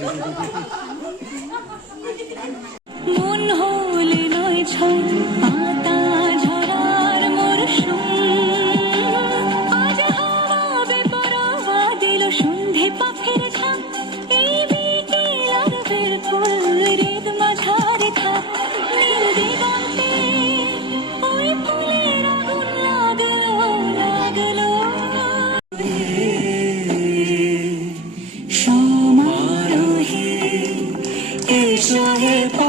ハハハハ! your